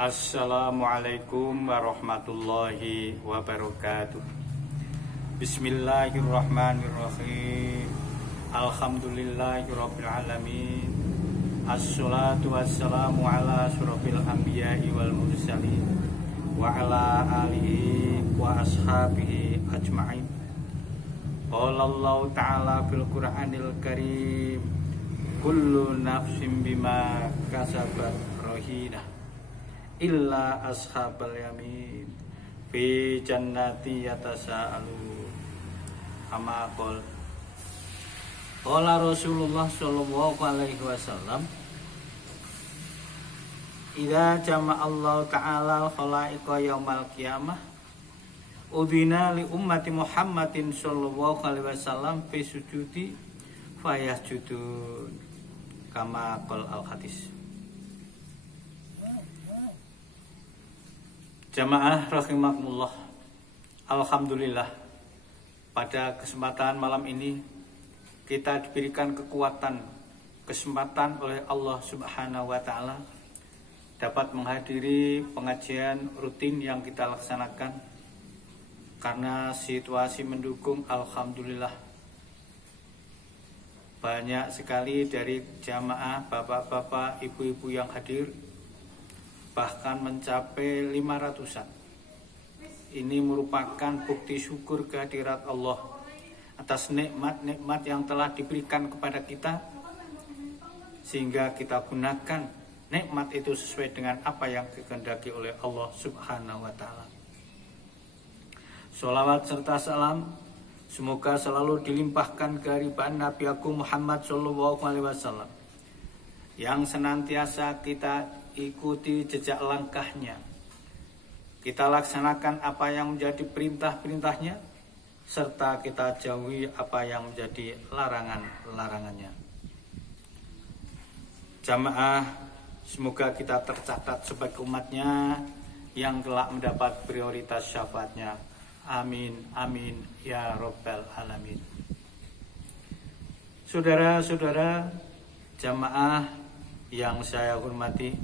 Assalamualaikum warahmatullahi wabarakatuh. Bismillahirrahmanirrahim. Alhamdulillahirabbil alamin. Assalatu wassalamu ala asyrofil anbiya'i wal mursalin wa ala alihi wa ashabihi ajma'in. Qala Allah ta'ala fil Qur'anil Karim, kullu nafsin bima kasabat rahinah illa ashabal yamin fi jannati yatasaalu. Ama qala Rasulullah sallallahu alaihi wasallam, idza jama'a Allah ta'ala al-khalaiqa yaumal qiyamah udhina li ummati Muhammadin sallallahu alaihi wasallam fi sujudi fayasjudun kama qol al-hadis. Jamaah rahimakumullah, alhamdulillah pada kesempatan malam ini kita diberikan kesempatan oleh Allah Subhanahu wa taala dapat menghadiri pengajian rutin yang kita laksanakan. Karena situasi mendukung, alhamdulillah banyak sekali dari jamaah bapak-bapak, ibu-ibu yang hadir, bahkan mencapai 500-an. Ini merupakan bukti syukur kehadirat Allah atas nikmat-nikmat yang telah diberikan kepada kita, sehingga kita gunakan nikmat itu sesuai dengan apa yang dikehendaki oleh Allah Subhanahu wa taala. Sholawat serta salam semoga selalu dilimpahkan kehadiran Nabi Agung Muhammad sallallahu alaihi wasallam yang senantiasa kita ikuti jejak langkahnya, kita laksanakan apa yang menjadi perintah-perintahnya, serta kita jauhi apa yang menjadi larangan-larangannya. Jamaah, semoga kita tercatat sebagai umatnya yang kelak mendapat prioritas syafaatnya. Amin, amin, ya Rabbal alamin. Saudara-saudara jamaah yang saya hormati,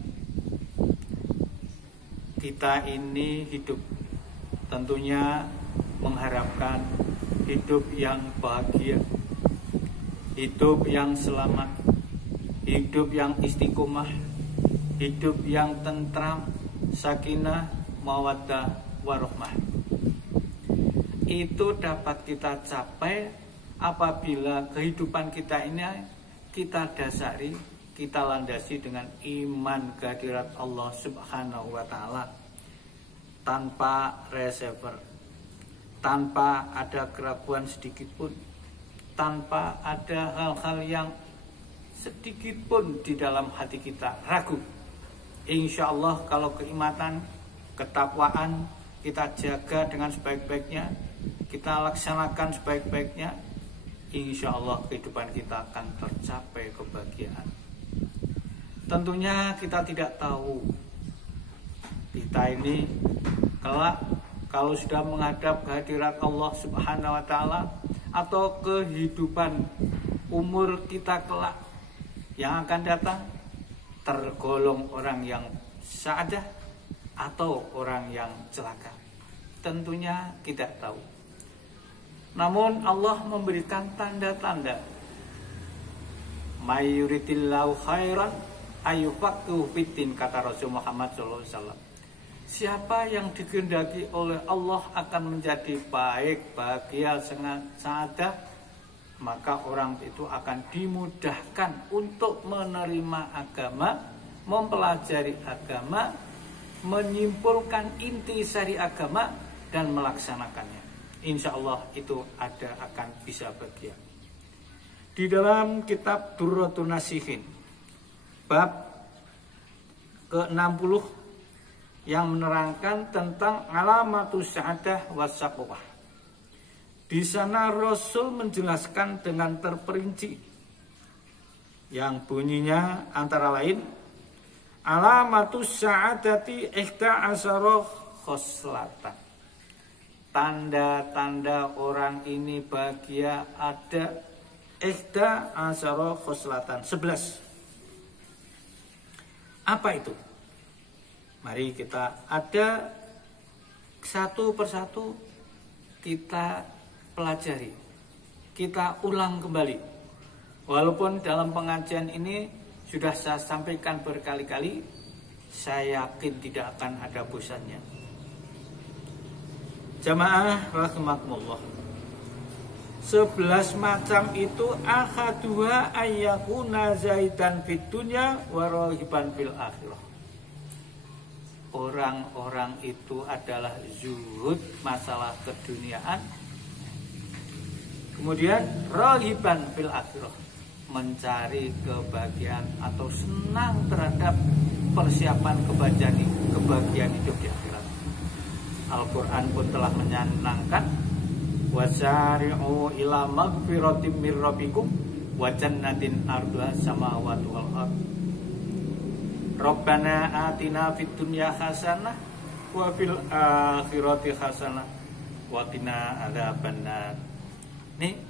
kita ini hidup tentunya mengharapkan hidup yang bahagia, hidup yang selamat, hidup yang istiqomah, hidup yang tentram, sakinah, mawaddah, warahmah. Itu dapat kita capai apabila kehidupan kita ini kita dasari, kita landasi dengan iman kehadirat Allah Subhanahu wa taala, tanpa reserve, tanpa ada keraguan sedikit pun, tanpa ada hal-hal yang sedikit pun di dalam hati kita ragu. Insya Allah kalau keimanan, ketakwaan kita jaga dengan sebaik-baiknya, kita laksanakan sebaik-baiknya, insya Allah kehidupan kita akan tercapai kebahagiaan. Tentunya kita tidak tahu kita ini kelak kalau sudah menghadap kehadirat Allah Subhanahu wa taala, atau kehidupan umur kita kelak yang akan datang tergolong orang yang sa'adah atau orang yang celaka. Tentunya tidak tahu. Namun Allah memberikan tanda-tanda. Mayuritillahu khairan ayyufaqihu fiddin, kata Rasul Muhammad SAW. Siapa yang dikehendaki oleh Allah akan menjadi baik, bahagia, sa'adah, maka orang itu akan dimudahkan untuk menerima agama, mempelajari agama, menyimpulkan intisari agama dan melaksanakannya. Insya Allah itu akan bisa bahagia. Di dalam kitab Durratun Nasihin bab ke-60 yang menerangkan tentang alamatus sa'adah wasyaqwah, di sana Rasul menjelaskan dengan terperinci yang bunyinya antara lain, alamatus sa'adati ihda asyara khoslatan. Tanda-tanda orang ini bahagia ada ihda asyara khoslatan, 11. Apa itu? Mari kita ada satu persatu kita pelajari, kita ulang kembali. Walaupun dalam pengajian ini sudah saya sampaikan berkali-kali, saya yakin tidak akan ada bosannya. Jamaah rahimakumullah, 11 macam itu ahaduha ayyakuna zaidan fid dunya wa rahiban fil akhirah. Orang-orang itu adalah zuhud masalah keduniaan, kemudian rahiban fil akhirah, mencari kebahagiaan atau senang terhadap persiapan kebahagiaan hidup di akhirat. Al-Quran pun telah menyenangkan, wasari'u ila magfiratim mir rabbikum wa jannatin arduha samawati wal ard. Rabbana atina fid dunya hasanah wa fil akhirati hasanah wa qina adzabannar. Nih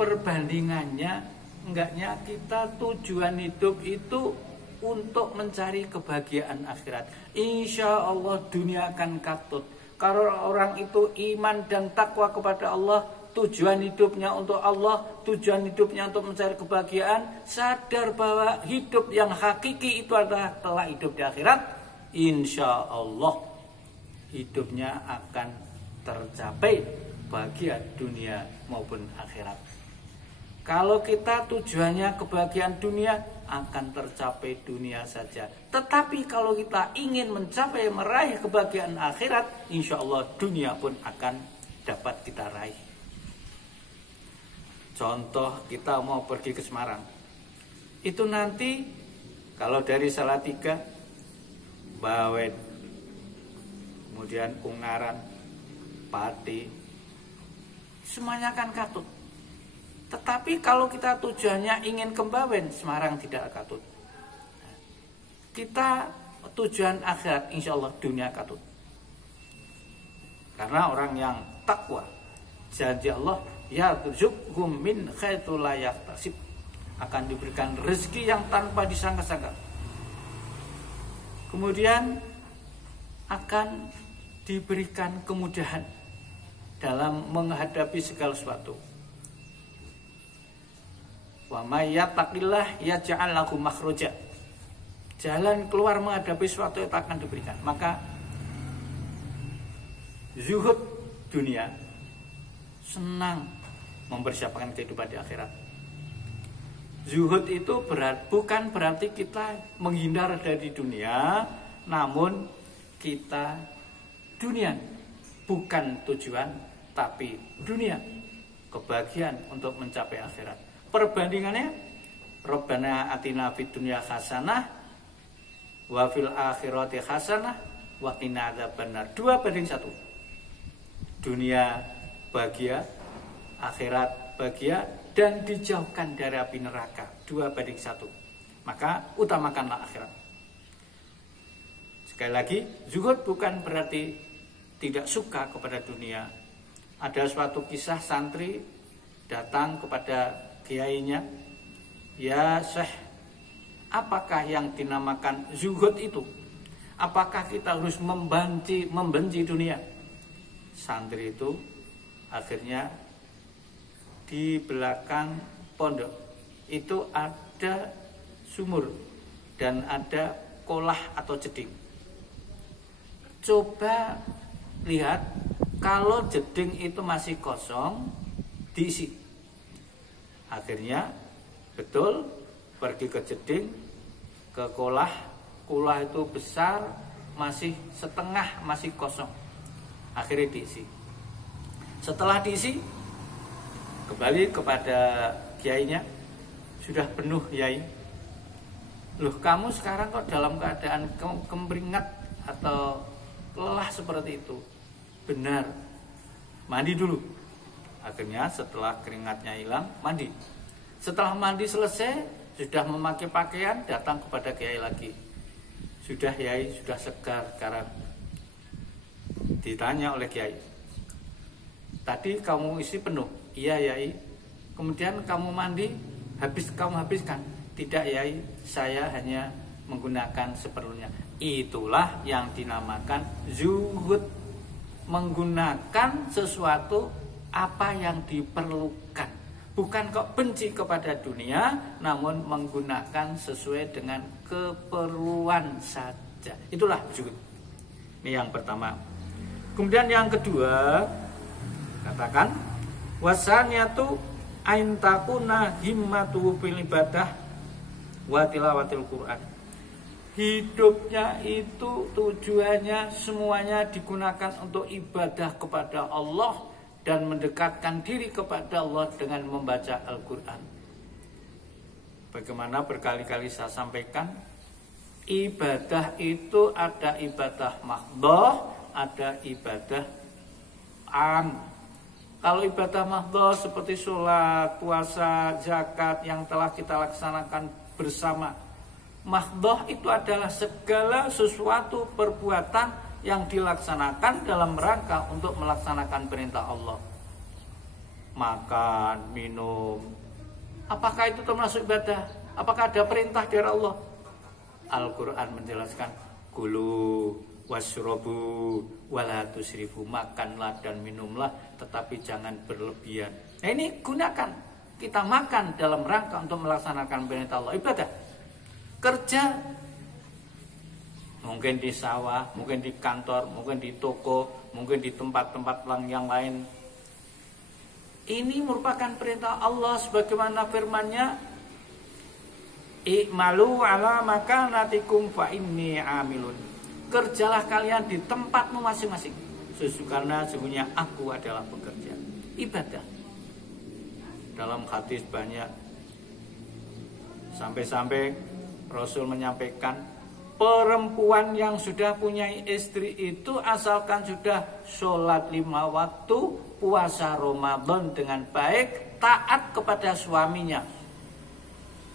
perbandingannya, enggaknya kita tujuan hidup itu untuk mencari kebahagiaan akhirat. Insya Allah dunia akan katut. Kalau orang itu iman dan takwa kepada Allah, tujuan hidupnya untuk Allah, tujuan hidupnya untuk mencari kebahagiaan, sadar bahwa hidup yang hakiki itu adalah telah hidup di akhirat, insya Allah hidupnya akan tercapai bahagia dunia maupun akhirat. Kalau kita tujuannya kebahagiaan dunia, akan tercapai dunia saja. Tetapi kalau kita ingin mencapai meraih kebahagiaan akhirat, insya Allah dunia pun akan dapat kita raih. Contoh, kita mau pergi ke Semarang, itu nanti kalau dari Salatiga, Bawen, kemudian Ungaran, Pati, semuanya akan katut. Tetapi kalau kita tujuannya ingin ke Bawen, Semarang tidak katut. Kita tujuan akhirat, insya Allah dunia katut. Karena orang yang takwa, janji Allah, yarzuqhum min haitsu la yahtasib, akan diberikan rezeki yang tanpa disangka-sangka. Kemudian akan diberikan kemudahan dalam menghadapi segala sesuatu. Wa may yattaqillah yaj'al lahu makhraja. Jalan keluar menghadapi sesuatu yang akan diberikan. Maka zuhud dunia, senang mempersiapkan kehidupan di akhirat. Zuhud itu bukan berarti kita menghindar dari dunia, namun kita dunia bukan tujuan, tapi dunia, kebahagiaan untuk mencapai akhirat. Perbandingannya, Rabbana atina fid dunya hasanah wa fil akhirati hasanah wa qina adzabannar. 2:1. Dunia bahagia, akhirat bahagia, dan dijauhkan dari api neraka. 2:1. Maka utamakanlah akhirat. Sekali lagi, zuhud bukan berarti tidak suka kepada dunia. Ada suatu kisah santri datang kepada kiainya, ya Syekh, apakah yang dinamakan zuhud itu? Apakah kita harus membenci dunia? Santri itu akhirnya di belakang pondok itu ada sumur dan ada kolah atau jeding. Coba lihat, kalau jeding itu masih kosong, diisi. Akhirnya betul pergi ke jeding, ke kolah itu besar, masih setengah, masih kosong. Akhirnya diisi. Setelah diisi, kembali kepada kiainya, sudah penuh yai. Loh, kamu sekarang kok dalam keadaan kemeringat atau lelah seperti itu? Benar, mandi dulu. Akhirnya setelah keringatnya hilang, mandi. Setelah mandi selesai, sudah memakai pakaian, datang kepada kiai lagi. Sudah yai, sudah segar sekarang. Ditanya oleh kiai, tadi kamu isi penuh? Iya yai. Kemudian kamu mandi, kamu habiskan? Tidak yai, saya hanya menggunakan seperlunya. Itulah yang dinamakan zuhud, menggunakan sesuatu apa yang diperlukan. Bukan kok benci kepada dunia, namun menggunakan sesuai dengan keperluan saja. Itulah zuhud. Ini yang pertama. Kemudian yang kedua, katakan wasaniyatu ain takuna himmatu fil ibadah wa tilawatil Quran. Hidupnya itu tujuannya semuanya digunakan untuk ibadah kepada Allah dan mendekatkan diri kepada Allah dengan membaca Al-Quran. Bagaimana berkali-kali saya sampaikan, ibadah itu ada ibadah mahdhah, ada ibadah am. Kalau ibadah mahdhah seperti sholat, puasa, zakat yang telah kita laksanakan bersama, mahdhah itu adalah segala sesuatu perbuatan yang dilaksanakan dalam rangka untuk melaksanakan perintah Allah. Makan, minum, apakah itu termasuk ibadah? Apakah ada perintah dari Allah? Al-Quran menjelaskan, kulu wasrobu wala tusrifu, makanlah dan minumlah tetapi jangan berlebihan. Nah ini gunakan, kita makan dalam rangka untuk melaksanakan perintah Allah, ibadah. Kerja mungkin di sawah, mungkin di kantor, mungkin di toko, mungkin di tempat-tempat yang lain. Ini merupakan perintah Allah sebagaimana firman-Nya, i'malu ala makanatikum fa inni amilun. Kerjalah kalian di tempatmu masing-masing, karena sesungguhnya aku adalah pekerja. Ibadah. Dalam hadis banyak, sampai-sampai Rasul menyampaikan, perempuan yang sudah punya istri itu asalkan sudah sholat 5 waktu, puasa Ramadan dengan baik, taat kepada suaminya,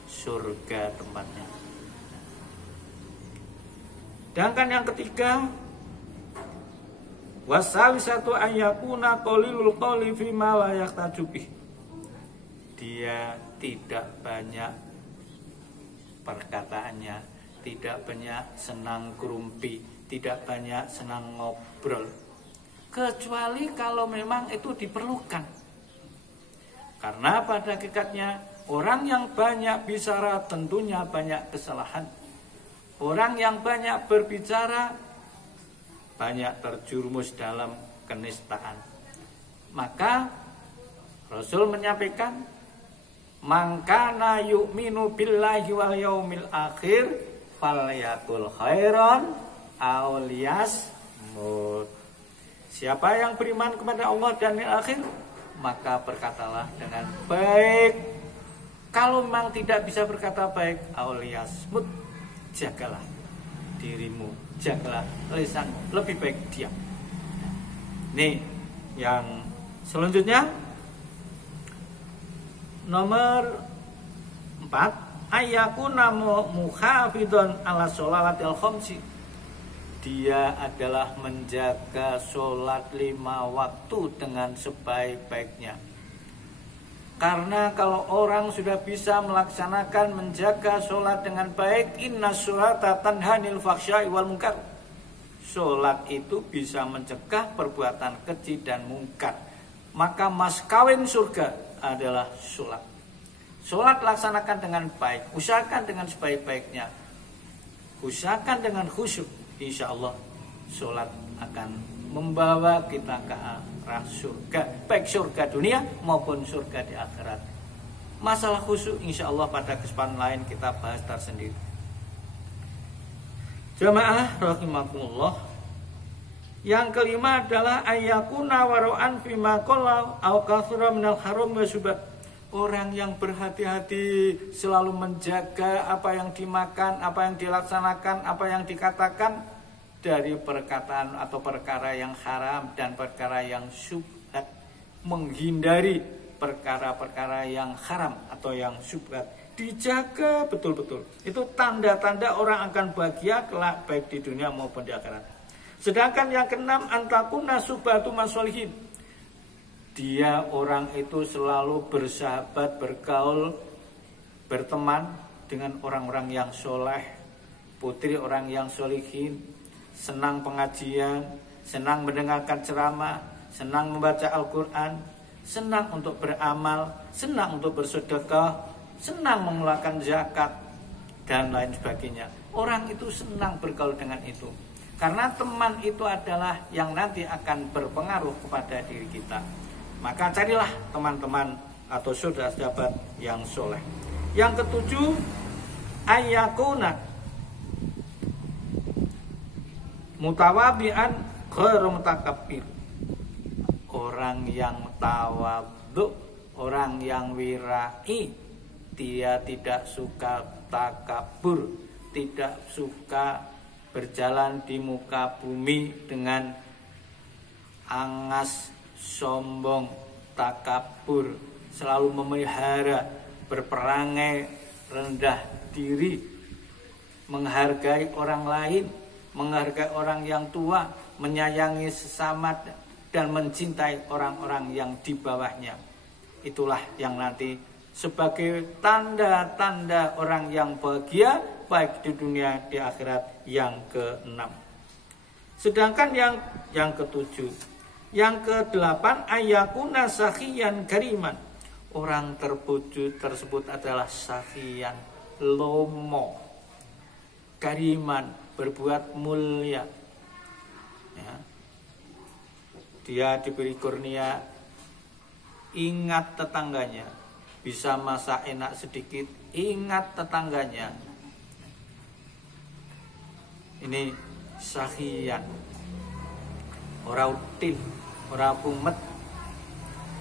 surga tempatnya. Sedangkan yang ketiga, wasalisatu ayyakuna qalilul qawli fima la yahtaju bih. Dia tidak banyak perkataannya, tidak banyak senang gerumpi, tidak banyak senang ngobrol, kecuali kalau memang itu diperlukan. Karena pada hakikatnya orang yang banyak bicara tentunya banyak kesalahan. Orang yang banyak berbicara banyak terjerumus dalam kenistaan. Maka Rasul menyampaikan, mangkana yu'minu billahi wal yaumil akhir falyakul khairan aw liyasmut. Siapa yang beriman kepada Allah dan yang akhir, maka berkatalah dengan baik. Kalau memang tidak bisa berkata baik, aw liyasmut, jagalah dirimu, jagalah lisan, lebih baik diam. Nih yang selanjutnya, nomor 4, ayyakuna muhafidun ala sholawatil khamsi. Dia adalah menjaga sholat 5 waktu dengan sebaik-baiknya. Karena kalau orang sudah bisa melaksanakan menjaga sholat dengan baik, inna sholata tanha 'anil fahsya'i wal munkar. Sholat itu bisa mencegah perbuatan keji dan mungkar. Maka mas kawin surga adalah sholat. Sholat laksanakan dengan baik, usahakan dengan sebaik-baiknya, usahakan dengan khusyuk. Insya Allah sholat akan membawa kita ke arah surga, baik surga dunia maupun surga di akhirat. Masalah khusyuk insya Allah pada kesempatan lain kita bahas tersendiri. Jamaah rahimakumullah. Yang kelima adalah ayyakuna waro'an fima qalla au katsura minal haram wa syubhat. Orang yang berhati-hati selalu menjaga apa yang dimakan, apa yang dilaksanakan, apa yang dikatakan dari perkataan atau perkara yang haram dan perkara yang syubhat. Menghindari perkara-perkara yang haram atau yang syubhat. Dijaga betul-betul. Itu tanda-tanda orang akan bahagia kelak baik di dunia maupun di akhirat. Sedangkan yang keenam, antakuna subhatu masolihin. Dia orang itu selalu bersahabat, bergaul, berteman dengan orang-orang yang soleh, putri orang yang sholihin, senang pengajian, senang mendengarkan ceramah, senang membaca Al-Quran, senang untuk beramal, senang untuk bersedekah, senang mengeluarkan zakat, dan lain sebagainya. Orang itu senang bergaul dengan itu. Karena teman itu adalah yang nanti akan berpengaruh kepada diri kita. Maka carilah teman-teman atau saudara-sahabat yang soleh. Yang ketujuh, ayyakuna mutawabi'an ghairu mutakabbir. Orang yang tawadhu, orang yang wirai, dia tidak suka takabur, tidak suka berjalan di muka bumi dengan angas, sombong, takabur, selalu memelihara, berperangai rendah diri, menghargai orang lain, menghargai orang yang tua, menyayangi sesama, dan mencintai orang-orang yang di bawahnya. Itulah yang nanti sebagai tanda-tanda orang yang bahagia, baik di dunia, di akhirat. Yang keenam. Sedangkan yang ketujuh, yang kedelapan, ayyakuna sakhiyan kariman. Orang tersebut adalah sakhiyan, lomo, kariman, berbuat mulia. Ya. Dia diberi kurnia, ingat tetangganya, bisa masak enak sedikit, ingat tetangganya. Ini sakhiyan, ora util, ora pumet,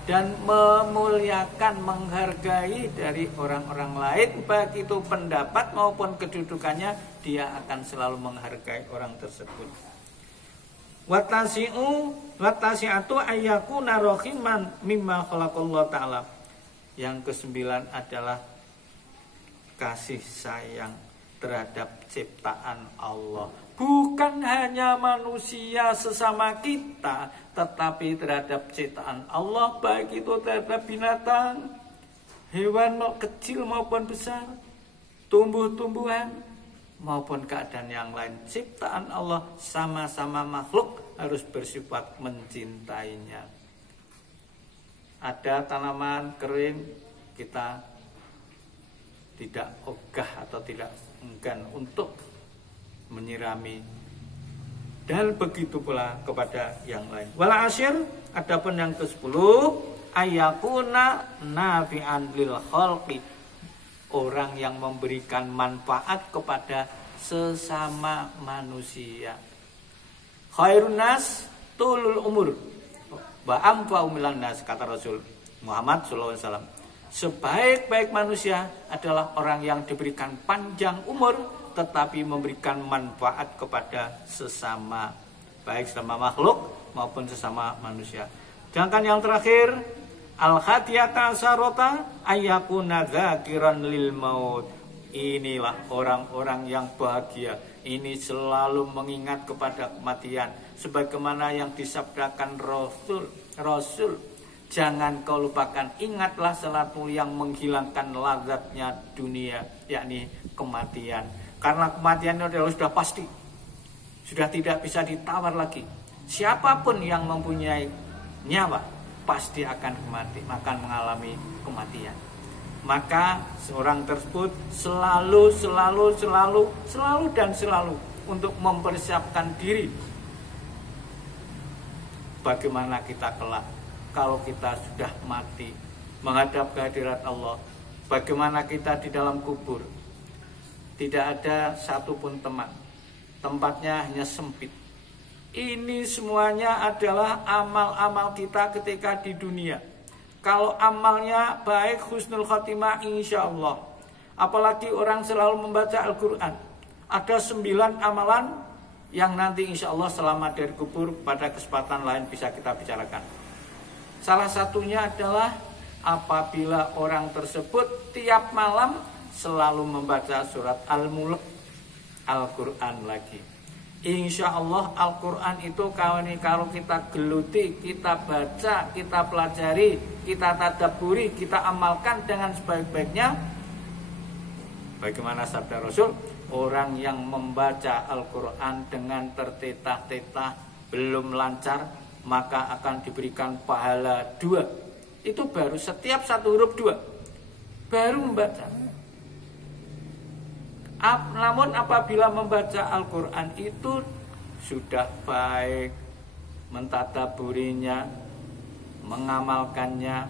dan memuliakan, menghargai dari orang-orang lain, baik itu pendapat maupun kedudukannya, dia akan selalu menghargai orang tersebut. Watasi'atu ayyakuna rahiman mimma khalaqallahu ta'ala. Yang kesembilan adalah kasih sayang terhadap ciptaan Allah. Bukan hanya manusia sesama kita, tetapi terhadap ciptaan Allah, baik itu terhadap binatang, hewan kecil maupun besar, tumbuh-tumbuhan, maupun keadaan yang lain. Ciptaan Allah sama-sama makhluk, harus bersifat mencintainya. Ada tanaman kering, kita tidak ogah atau tidak enggan untuk menyirami, dan begitu pula kepada yang lain. Wala asyir, adapun yang ke-10, ayyakuna nafi'an lil khalqi. Orang yang memberikan manfaat kepada sesama manusia. Khairun nas tulul umur wa amfa'u minan nas, kata Rasul Muhammad SAW. Sebaik-baik manusia adalah orang yang diberikan panjang umur, tetapi memberikan manfaat kepada sesama, baik sesama makhluk maupun sesama manusia. Sedangkan yang terakhir, al-khatiyata sarota ayyakuna dzakiran lil maut. Inilah orang-orang yang bahagia. Ini selalu mengingat kepada kematian, sebagaimana yang disabdakan Rasul, jangan kau lupakan, ingatlah sesuatu yang menghilangkan lazatnya dunia, yakni kematian. Karena kematian itu sudah pasti, sudah tidak bisa ditawar lagi. Siapapun yang mempunyai nyawa pasti akan mengalami kematian. Maka seorang tersebut selalu untuk mempersiapkan diri. Bagaimana kita kelak kalau kita sudah mati menghadap kehadirat Allah? Bagaimana kita di dalam kubur? Tidak ada satupun teman, tempatnya hanya sempit. Ini semuanya adalah amal-amal kita ketika di dunia. Kalau amalnya baik, husnul khotimah insya Allah. Apalagi orang selalu membaca Al-Quran. Ada 9 amalan yang nanti insya Allah selamat dari kubur, pada kesempatan lain bisa kita bicarakan. Salah satunya adalah apabila orang tersebut tiap malam selalu membaca surat Al-Mulk, Al-Quran lagi. Insya Allah Al-Quran itu kalau kita geluti, kita baca, kita pelajari, kita tadabburi, kita amalkan dengan sebaik-baiknya. Bagaimana sabda Rasul, orang yang membaca Al-Quran dengan tertetah-tetah belum lancar, maka akan diberikan pahala 2. Itu baru setiap satu huruf 2 baru membaca. Namun apabila membaca Al-Quran itu sudah baik, mentadaburinya, mengamalkannya,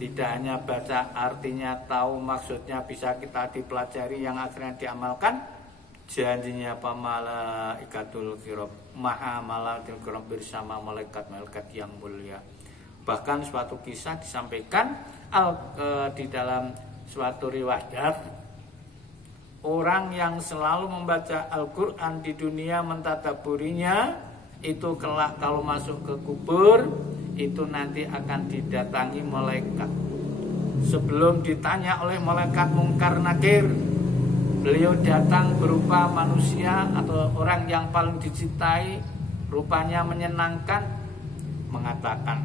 tidak hanya baca artinya, tahu maksudnya, bisa kita dipelajari, yang akhirnya diamalkan, janjinya apa, malaikatul kiram, maha malaikatul kiram bersama malaikat-malaikat yang mulia. Bahkan suatu kisah disampaikan di dalam suatu riwayat, orang yang selalu membaca Al-Quran di dunia, mentadaburinya, itu kelak kalau masuk ke kubur, itu nanti akan didatangi malaikat. Sebelum ditanya oleh malaikat Mungkar Nakir, beliau datang berupa manusia atau orang yang paling dicintai, rupanya menyenangkan, mengatakan,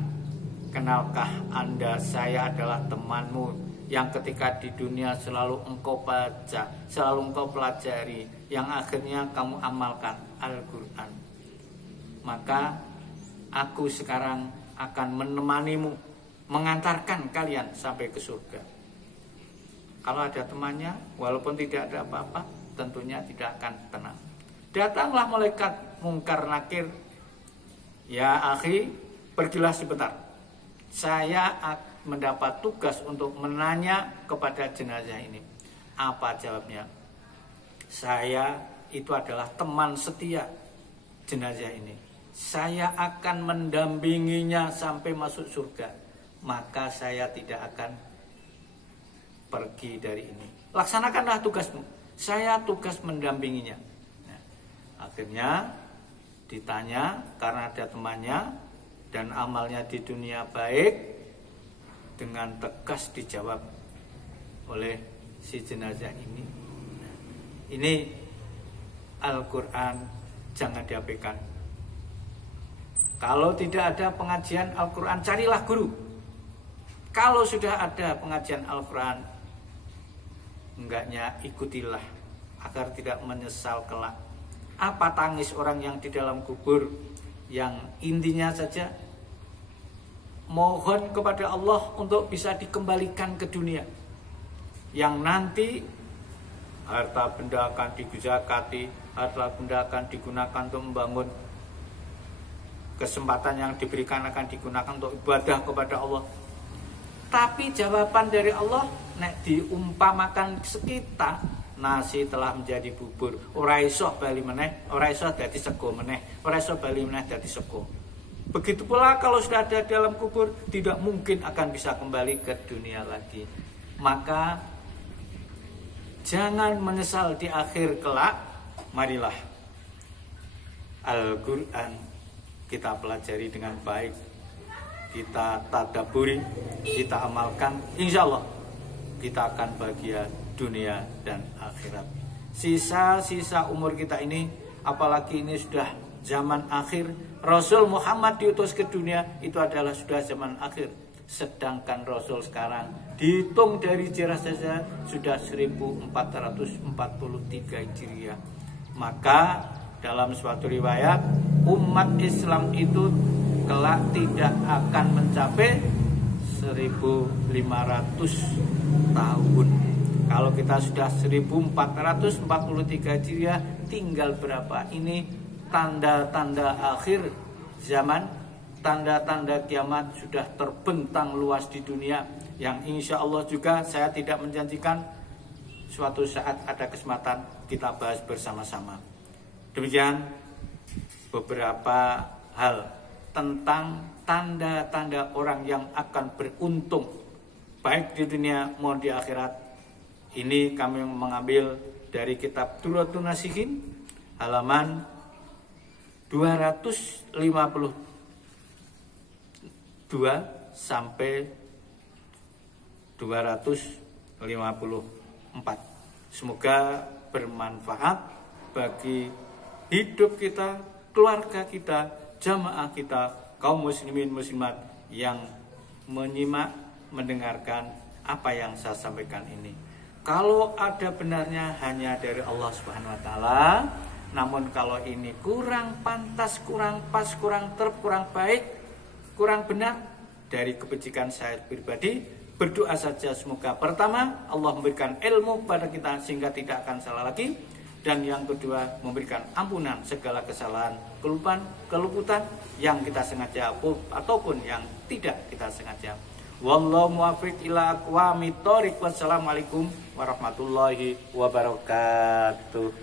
kenalkah Anda, saya adalah temanmu yang ketika di dunia selalu engkau baca, selalu engkau pelajari, yang akhirnya kamu amalkan, Al-Quran. Maka aku sekarang akan menemanimu, mengantarkan kalian sampai ke surga. Kalau ada temannya, walaupun tidak ada apa-apa, tentunya tidak akan tenang. Datanglah malaikat Mungkar Nakir, ya akhi, pergilah sebentar, saya mendapat tugas untuk menanya kepada jenazah ini. Apa jawabnya? Saya itu adalah teman setia jenazah ini. Saya akan mendampinginya sampai masuk surga. Maka saya tidak akan pergi dari ini. Laksanakanlah tugasmu. Saya tugas mendampinginya. Nah, akhirnya ditanya, karena ada temannya dan amalnya di dunia baik, dengan tegas dijawab oleh si jenazah ini. Nah, ini Al-Quran jangan diabaikan. Kalau tidak ada pengajian Al-Quran, carilah guru. Kalau sudah ada pengajian Al-Quran, enggaknya ikutilah agar tidak menyesal kelak. Apa tangis orang yang di dalam kubur, yang intinya saja mohon kepada Allah untuk bisa dikembalikan ke dunia, yang nanti harta benda akan dizakati, harta benda akan digunakan untuk membangun, kesempatan yang diberikan akan digunakan untuk ibadah kepada Allah. Tapi jawaban dari Allah, nek diumpamakan sekitar, nasi telah menjadi bubur, ora iso bali meneh, ora iso dadi sego meneh, ora iso bali meneh dadi sego. Begitu pula kalau sudah ada dalam kubur, tidak mungkin akan bisa kembali ke dunia lagi. Maka jangan menyesal di akhir kelak. Marilah Al-Quran kita pelajari dengan baik, kita tadaburi, kita amalkan, insya Allah kita akan bahagia dunia dan akhirat. Sisa-sisa umur kita ini, apalagi ini sudah zaman akhir, Rasul Muhammad diutus ke dunia, itu adalah sudah zaman akhir. Sedangkan Rasul sekarang dihitung dari hijrah saja sudah 1443 Hijriah. Maka dalam suatu riwayat, umat Islam itu kelak tidak akan mencapai 1500 tahun. Kalau kita sudah 1443 Hijriah, tinggal berapa? Ini tanda-tanda akhir zaman, tanda-tanda kiamat sudah terbentang luas di dunia, yang insya Allah juga saya tidak menjanjikan, suatu saat ada kesempatan kita bahas bersama-sama. Demikian beberapa hal tentang tanda-tanda orang yang akan beruntung baik di dunia maupun di akhirat. Ini kami mengambil dari kitab Durratun Nasihin halaman 252 sampai 254. Semoga bermanfaat bagi hidup kita, keluarga kita, jamaah kita, kaum muslimin muslimat yang menyimak, mendengarkan apa yang saya sampaikan ini. Kalau ada benarnya hanya dari Allah Subhanahu wa taala. Namun kalau ini kurang pantas, kurang pas, kurang terp, kurang baik, kurang benar dari kebajikan saya pribadi, berdoa saja semoga pertama Allah memberikan ilmu kepada kita sehingga tidak akan salah lagi, dan yang kedua memberikan ampunan segala kesalahan, kelupaan, keluputan yang kita sengaja ataupun yang tidak kita sengaja. Wallahu muwaffiq ila aqwamit thoriq. Wassalamualaikum warahmatullahi wabarakatuh.